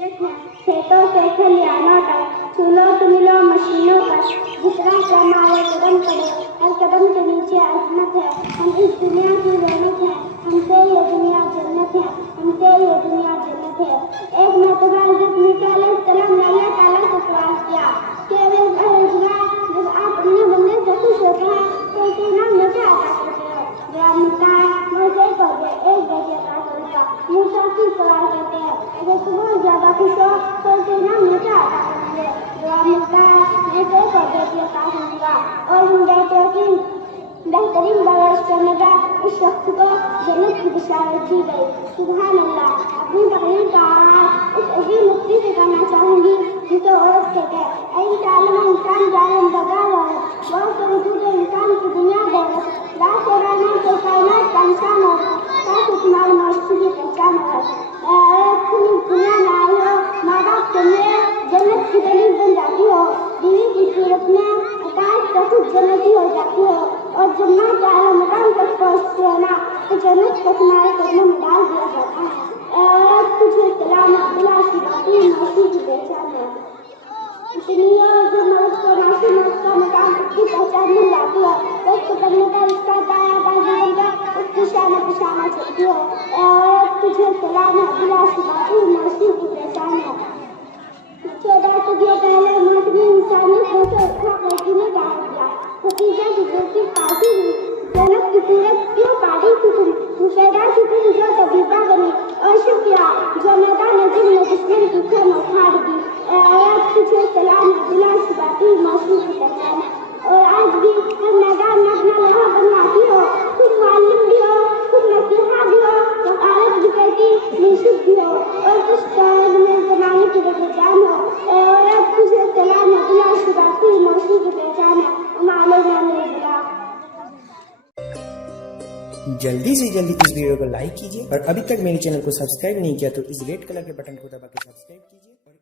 खेतों से खलिहानों तक, चूल्हों से मिलों मशीनों तक, जितना हमारे कदम पड़े, हर कदम के नीचे अजमत है। हम इस दुनिया की रौनक है, हमसे ये दुनिया जन्नत है, हमसे ये दुनिया जन्नत है। एक मरतबा हज़रत मूसा अलैहिस्सलाम ने अल्लाह ताला से सवाल किया कि जब आप अपने बंदे से खुश होते हैं तो उसे इनाम में क्या अता करते हो? जवाब मिलता है मैं उसे एक बजे अता करूँगा। मूसा फिर सवाल करते हैं अगर तुम बहुत ज्यादा खुश हो तो उसे इनाम में क्या अता करेंगे? जवाब मिलता है मैं उसे एक बजे अता करूँगा। और हम कहते हैं कि बेहतरीन बर्दाश्त करने का उस शख्स को जन्नत की बिशारत दी गई। सुभान अल्लाह। अपनी तकरीर का आगाज़ उस अजीम मुफ्ती से करना चाहूँगी जिसे औरत कहते हैं। इंसान जालिम बगाल औरत, बहुत से वजूद इंसान की दुनिया दौलत, रात और राना के कायनात का इंसान औरत, ताकि तुम्हारी मस्ती की पहचान हो। तुम दुनिया में आई हो, माँ बाप के लिए जन्नत की दलील बन जाती हो, बीवी की सूरत में हताश का खुद जन्नती हो जाती हो, और जब माँ के आला मकाम तक पहुँचते हो ना तो जन्नत को तुम्हारे कदमों में डाल दिया जाता है। तुझे सलाम अब्दुल्ला की बाती मौसी की पहचान है। इसलिए जो मर्द को मासी मर्द का मकाम की पहचान मिल जाती है, उसको करने का रिश्ता दाया जीवन का उसकी शान पिशाना चलती हो। तुझे सलाम अब्दुल्ला की बाती मौसी की पहचान है। 14 सदियों पहले मजबूर इंसानी को उठा करती ने डाल दिया। खदीजा की दोस्ती पार्टी हुई, जन्नत की सूरत क्यों पारी थी तुम, मुशैदा की तुम जो तबीबा बनी, और शुक्रिया जो मैदान जिन में दुश्मन की खून उखाड़ दी। तुझे सलाम अब्दुल्ला की बाती मौसी की पहचान है। और आज भी हर मैदान में अपना लोहा बनवाती हो, खुद मालूम भी हो, खुद नसीहा भी हो, वकालत भी करती, निशित भी हो, और कुछ शहर में जमाने की रखजान हो। और अब तुझे सलाम अब्दुल्ला की बाती मौसी की पहचान है। जल्दी से जल्दी इस वीडियो को लाइक कीजिए और अभी तक मेरे चैनल को सब्सक्राइब नहीं किया तो इस रेड कलर के बटन को दबा के सब्सक्राइब कीजिए। और